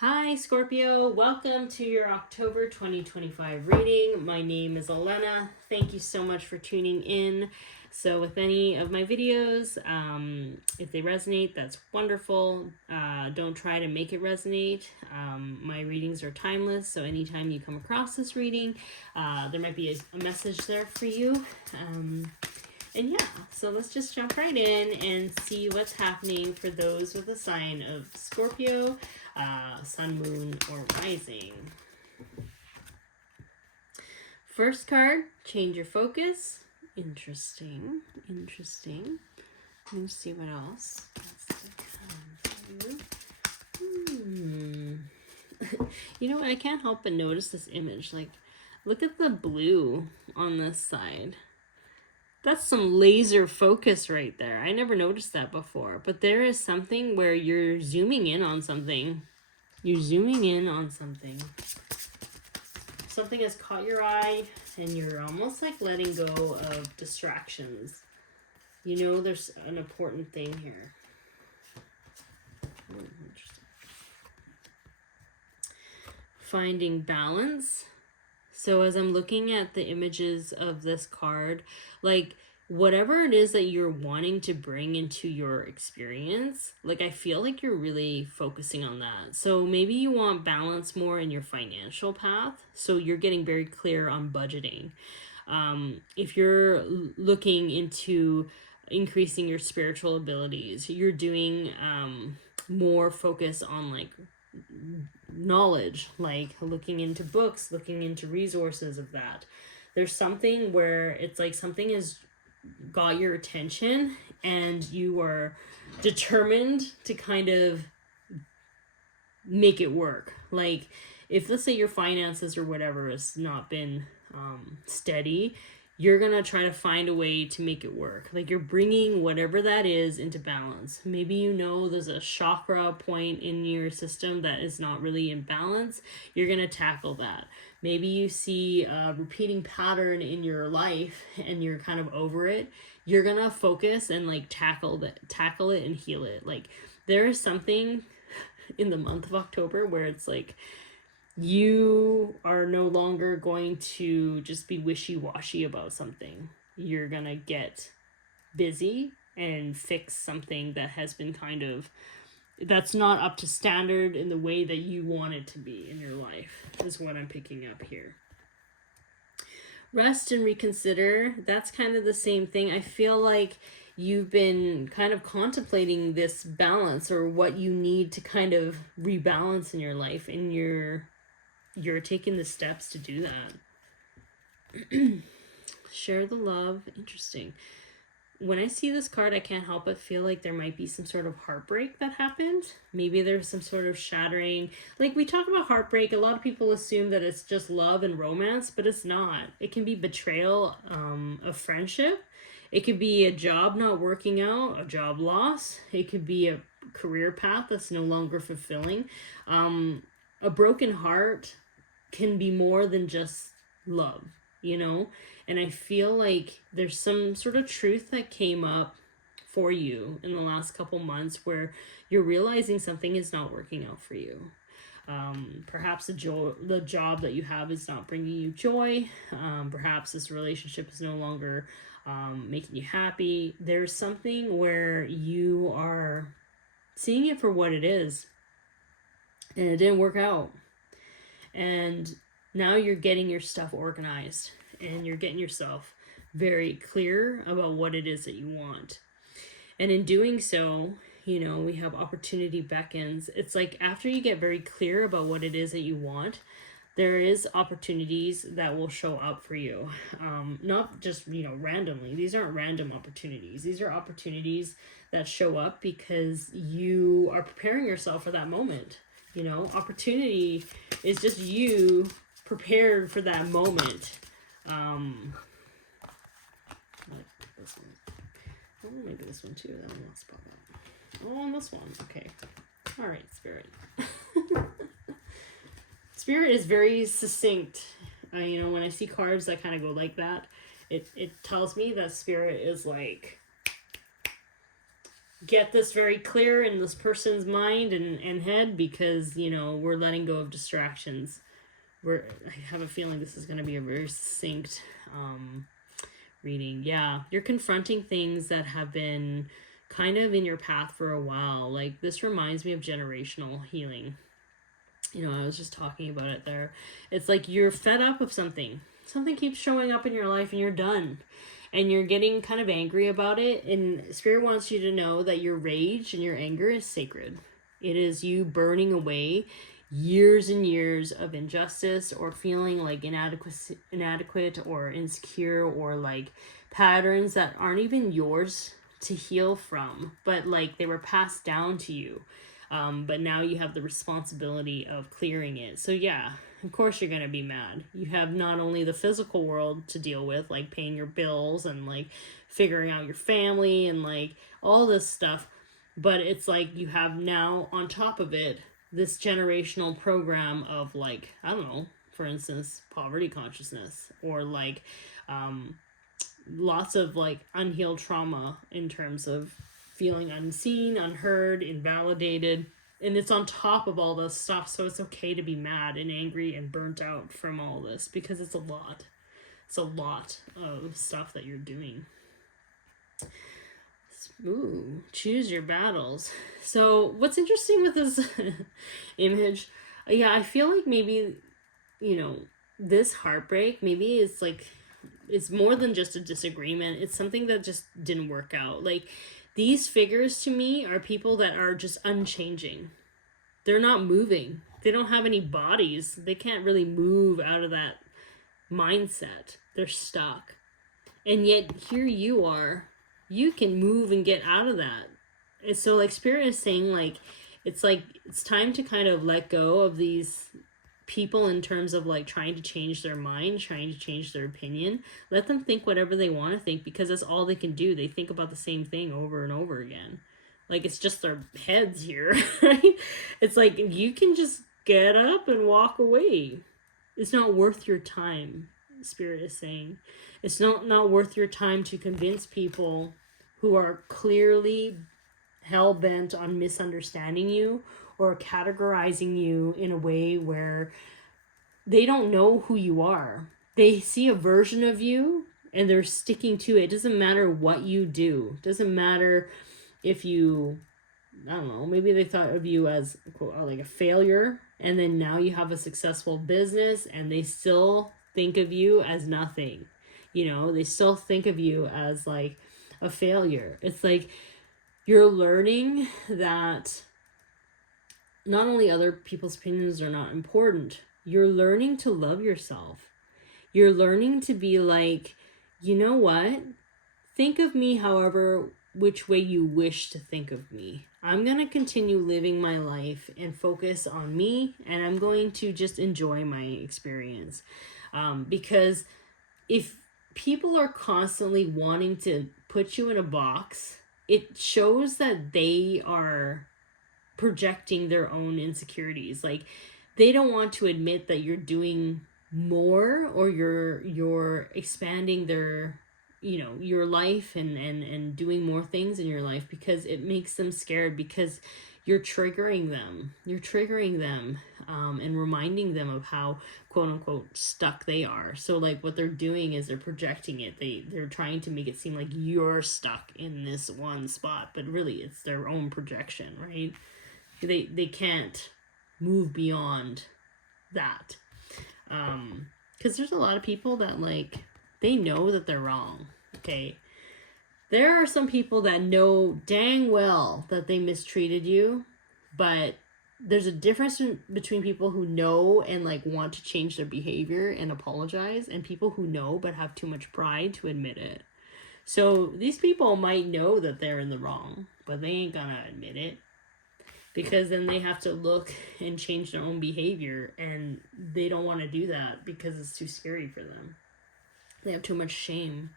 Hi Scorpio, welcome to your October 2025 reading. My name is Ellena. Thank you so much for tuning in. So with any of my videos, if they resonate, that's wonderful. Don't try to make it resonate. My readings are timeless, so anytime you come across this reading, there might be a message there for you. And yeah, so let's just jump right in and see what's happening for those with the sign of Scorpio, sun, moon, or rising. First card, change your focus. Interesting. Let's see what else. You know what? I can't help but notice this image. Like, look at the blue on this side. That's some laser focus right there. I never noticed that before. But there is something where you're zooming in on something. You're zooming in on something. Something has caught your eye and you're almost like letting go of distractions. You know there's an important thing here. Interesting. Finding balance. So as I'm looking at the images of this card, like whatever it is that you're wanting to bring into your experience, like I feel like you're really focusing on that. So maybe you want balance more in your financial path. So you're getting very clear on budgeting. If you're looking into increasing your spiritual abilities, you're doing more focus on like knowledge, like looking into books, looking into resources of that. There's something where it's like something has got your attention and you are determined to kind of make it work. Like if let's say your finances or whatever has not been steady, you're gonna try to find a way to make it work. Like you're bringing whatever that is into balance. Maybe you know there's a chakra point in your system that is not really in balance. You're gonna tackle that. Maybe you see a repeating pattern in your life and you're kind of over it. You're gonna focus and like tackle it and heal it. Like there is something in the month of October where it's like you are no longer going to just be wishy-washy about something. You're gonna get busy and fix something that has been kind of, that's not up to standard in the way that you want it to be in your life, is what I'm picking up here. Rest and reconsider, that's kind of the same thing. I feel like you've been kind of contemplating this balance or what you need to kind of rebalance in your life, and you're taking the steps to do that. Share the love. Interesting. When I see this card, I can't help but feel like there might be some sort of heartbreak that happened. Maybe there's some sort of shattering. Like we talk about heartbreak, a lot of people assume that it's just love and romance, but it's not. It can be betrayal of friendship. It could be a job not working out, a job loss. It could be a career path that's no longer fulfilling. A broken heart can be more than just love, you know? And I feel like there's some sort of truth that came up for you in the last couple months where you're realizing something is not working out for you. Perhaps the job that you have is not bringing you joy. Perhaps this relationship is no longer making you happy. There's something where you are seeing it for what it is and it didn't work out. And now you're getting your stuff organized and you're getting yourself very clear about what it is that you want. And in doing so, you know, we have opportunity beckons. It's like after you get very clear about what it is that you want, there is opportunities that will show up for you. Not just, you know, randomly. These aren't random opportunities. These are opportunities that show up because you are preparing yourself for that moment. You know, opportunity is just you prepared for that moment. Like this one. Oh, maybe this one too. That one wants to pop up. Oh, and this one. Okay. All right, Spirit. Spirit is very succinct. You know, when I see cards that kind of go like that, it tells me that Spirit is like, get this very clear in this person's mind and head, because, you know, we're letting go of distractions. I have a feeling this is going to be a very succinct reading. Yeah, you're confronting things that have been kind of in your path for a while. Like, this reminds me of generational healing. You know, I was just talking about it there. It's like you're fed up of something. Something keeps showing up in your life and you're done. And you're getting kind of angry about it. And Spirit wants you to know that your rage and your anger is sacred. It is you burning away years and years of injustice, or feeling like inadequate or insecure, or like patterns that aren't even yours to heal from, but like they were passed down to you. But now you have the responsibility of clearing it. So yeah, of course you're going to be mad. You have not only the physical world to deal with, like paying your bills and like figuring out your family and like all this stuff, but it's like you have now on top of it this generational program of like, I don't know, for instance, poverty consciousness, or like lots of like unhealed trauma in terms of feeling unseen, unheard, invalidated. And it's on top of all this stuff. So it's okay to be mad and angry and burnt out from all this, because it's a lot. It's a lot of stuff that you're doing. Ooh, choose your battles. So what's interesting with this image, yeah, I feel like maybe, you know, this heartbreak, maybe it's like, it's more than just a disagreement. It's something that just didn't work out. Like, these figures to me are people that are just unchanging. They're not moving. They don't have any bodies. They can't really move out of that mindset. They're stuck. And yet here you are. You can move and get out of that. And so like Spirit is saying, like it's time to kind of let go of these people in terms of like trying to change their mind, trying to change their opinion. Let them think whatever they want to think, because that's all they can do. They think about the same thing over and over again. Like, it's just their heads here, right? It's like, you can just get up and walk away. It's not worth your time, Spirit is saying. It's not worth your time to convince people who are clearly hell-bent on misunderstanding you or categorizing you in a way where they don't know who you are. They see a version of you and they're sticking to it. It doesn't matter what you do. It doesn't matter if you, I don't know, maybe they thought of you as like a failure, and then now you have a successful business and they still think of you as nothing. You know, they still think of you as like a failure. It's like you're learning that not only other people's opinions are not important, you're learning to love yourself. You're learning to be like, you know what? Think of me however which way you wish to think of me. I'm going to continue living my life and focus on me, and I'm going to just enjoy my experience. Because if people are constantly wanting to put you in a box, it shows that they are projecting their own insecurities. Like, they don't want to admit that you're doing more, or you're expanding their, you know, your life and doing more things in your life, because it makes them scared, because you're triggering them and reminding them of how quote unquote stuck they are. So like what they're doing is they're projecting it. They're trying to make it seem like you're stuck in this one spot, but really it's their own projection, right? They can't move beyond that. Because there's a lot of people that like, they know that they're wrong, okay? There are some people that know dang well that they mistreated you, but there's a difference between people who know and like want to change their behavior and apologize, and people who know but have too much pride to admit it. So these people might know that they're in the wrong, but they ain't gonna admit it, because then they have to look and change their own behavior, and they don't want to do that because it's too scary for them. They have too much shame.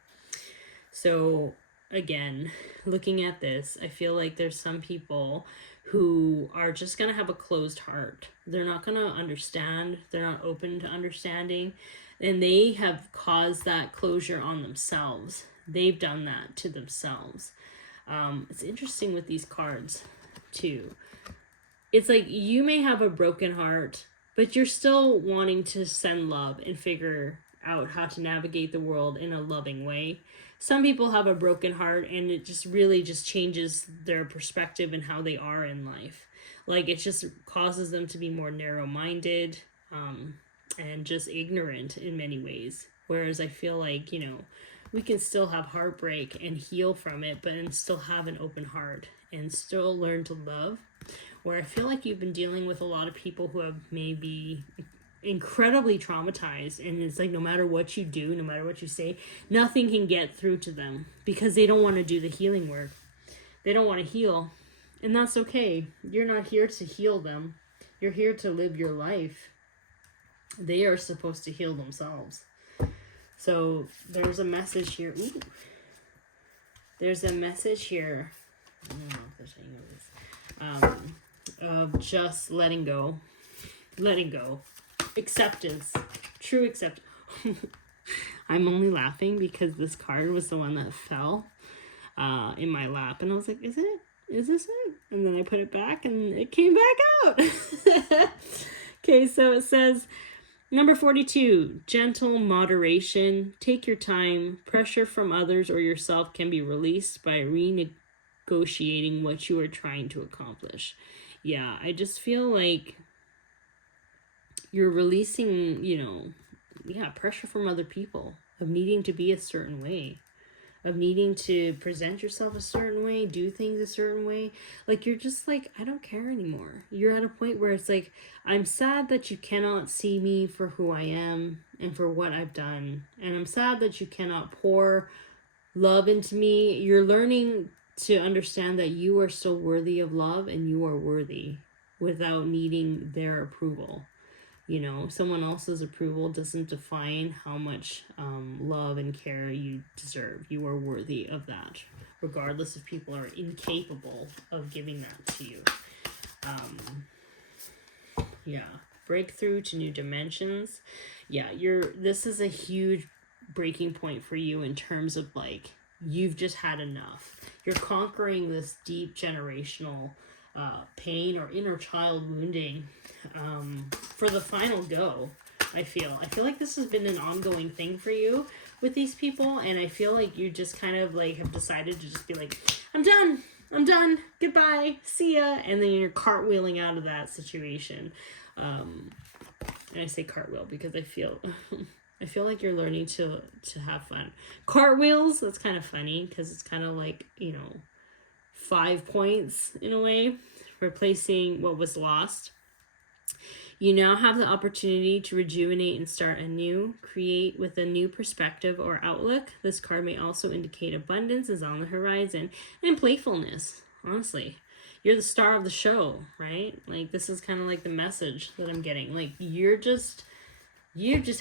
So again, looking at this, I feel like there's some people who are just going to have a closed heart. They're not going to understand. They're not open to understanding. And they have caused that closure on themselves. They've done that to themselves. It's interesting with these cards too. It's like you may have a broken heart, but you're still wanting to send love and figure out how to navigate the world in a loving way. Some people have a broken heart and it just really just changes their perspective and how they are in life. Like it just causes them to be more narrow-minded, and just ignorant in many ways. Whereas I feel like, we can still have heartbreak and heal from it, but and still have an open heart and still learn to love. Where I feel like you've been dealing with a lot of people who have maybe incredibly traumatized, and it's like no matter what you do, no matter what you say, nothing can get through to them because they don't want to do the healing work. They don't want to heal, and that's okay. You're not here to heal them. You're here to live your life. They are supposed to heal themselves. So there's a message here. Ooh. There's a message here. I don't know if there's any of this. Of just letting go. Letting go. Acceptance. True acceptance. I'm only laughing because this card was the one that fell in my lap. And I was like, is it? Is this it? And then I put it back and it came back out. Okay, so it says, number 42, gentle moderation. Take your time. Pressure from others or yourself can be released by renegotiating what you are trying to accomplish. Yeah, I just feel like you're releasing, pressure from other people of needing to be a certain way, of needing to present yourself a certain way, do things a certain way. Like, you're just like, I don't care anymore. You're at a point where it's like, I'm sad that you cannot see me for who I am and for what I've done. And I'm sad that you cannot pour love into me. You're learning to understand that you are still worthy of love and you are worthy without needing their approval. Someone else's approval doesn't define how much love and care you deserve. You are worthy of that, regardless if people are incapable of giving that to you. Breakthrough to new dimensions. This is a huge breaking point for you in terms of like, you've just had enough. You're conquering this deep generational pain or inner child wounding for the final go. I feel like this has been an ongoing thing for you with these people, and I feel like you just kind of like have decided to just be like, I'm done, goodbye, see ya, and then you're cartwheeling out of that situation. And I say cartwheel because I feel like you're learning to have fun. Cartwheels, that's kind of funny because it's kind of like, 5 points in a way, replacing what was lost. You now have the opportunity to rejuvenate and start anew, create with a new perspective or outlook. This card may also indicate abundance is on the horizon and playfulness. Honestly, you're the star of the show, right? Like, this is kind of like the message that I'm getting. Like, you've just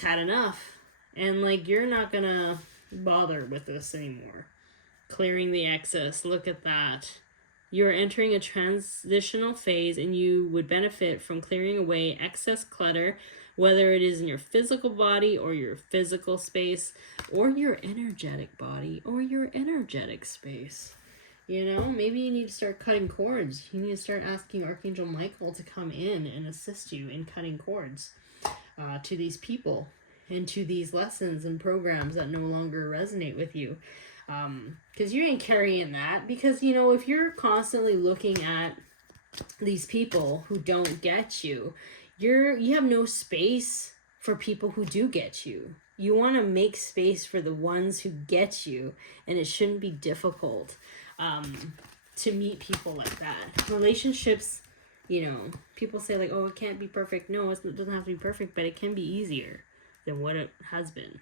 had enough, and like, you're not gonna bother with this anymore. Clearing the excess. Look at that. You're entering a transitional phase and you would benefit from clearing away excess clutter, whether it is in your physical body or your physical space or your energetic body or your energetic space. Maybe you need to start cutting cords. You need to start asking Archangel Michael to come in and assist you in cutting cords to these people and to these lessons and programs that no longer resonate with you. Because you ain't carrying that. Because, if you're constantly looking at these people who don't get you, you have no space for people who do get you. You want to make space for the ones who get you, and it shouldn't be difficult to meet people like that. Relationships, people say like, oh, it can't be perfect. No, it doesn't have to be perfect, but it can be easier than what it has been,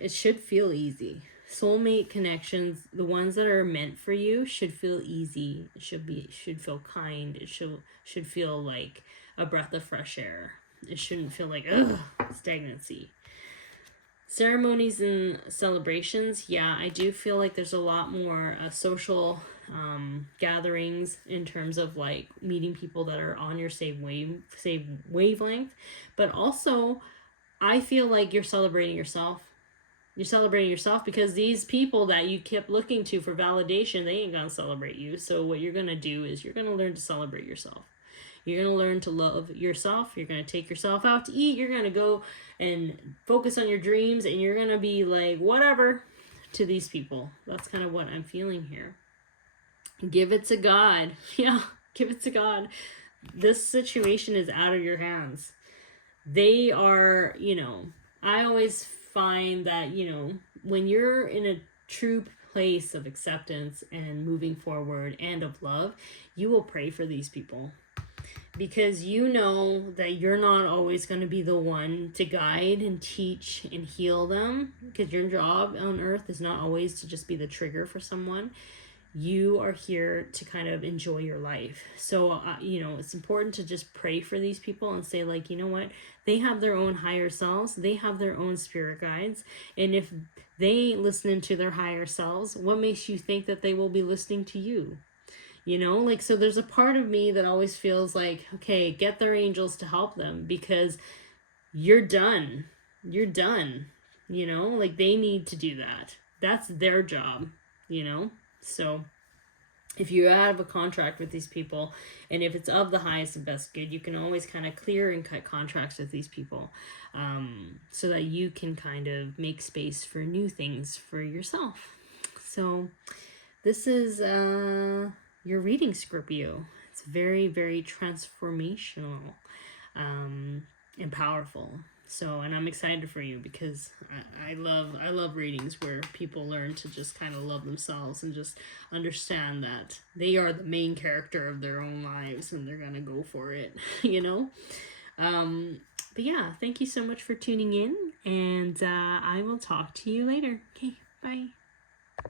It should feel easy. Soulmate connections, the ones that are meant for you, should feel easy. It should feel kind. It should feel like a breath of fresh air. It shouldn't feel like stagnancy. Ceremonies and celebrations, I do feel like there's a lot more social gatherings in terms of like meeting people that are on your same wavelength, but also I feel like you're celebrating yourself. You're celebrating yourself, because these people that you kept looking to for validation, they ain't gonna celebrate you. So what you're gonna do is you're gonna learn to celebrate yourself. You're gonna learn to love yourself. You're gonna take yourself out to eat. You're gonna go and focus on your dreams, and you're gonna be like, whatever to these people. That's kind of what I'm feeling here. Give it to God. Yeah, give it to God. This situation is out of your hands. They are, I always find that, when you're in a true place of acceptance and moving forward and of love, you will pray for these people, because you know that you're not always going to be the one to guide and teach and heal them, because your job on earth is not always to just be the trigger for someone. You are here to kind of enjoy your life. So, it's important to just pray for these people and say, like, you know what? They have their own higher selves. They have their own spirit guides. And if they ain't listening to their higher selves, what makes you think that they will be listening to you? So there's a part of me that always feels like, okay, get their angels to help them, because you're done. You're done. They need to do that. That's their job, So if you have a contract with these people, and if it's of the highest and best good, you can always kind of clear and cut contracts with these people, so that you can kind of make space for new things for yourself. So this is your reading, Scorpio. It's very, very transformational, and powerful. So, and I'm excited for you, because I love readings where people learn to just kind of love themselves and just understand that they are the main character of their own lives, and they're gonna go for it, But yeah, thank you so much for tuning in, and I will talk to you later. Okay, bye.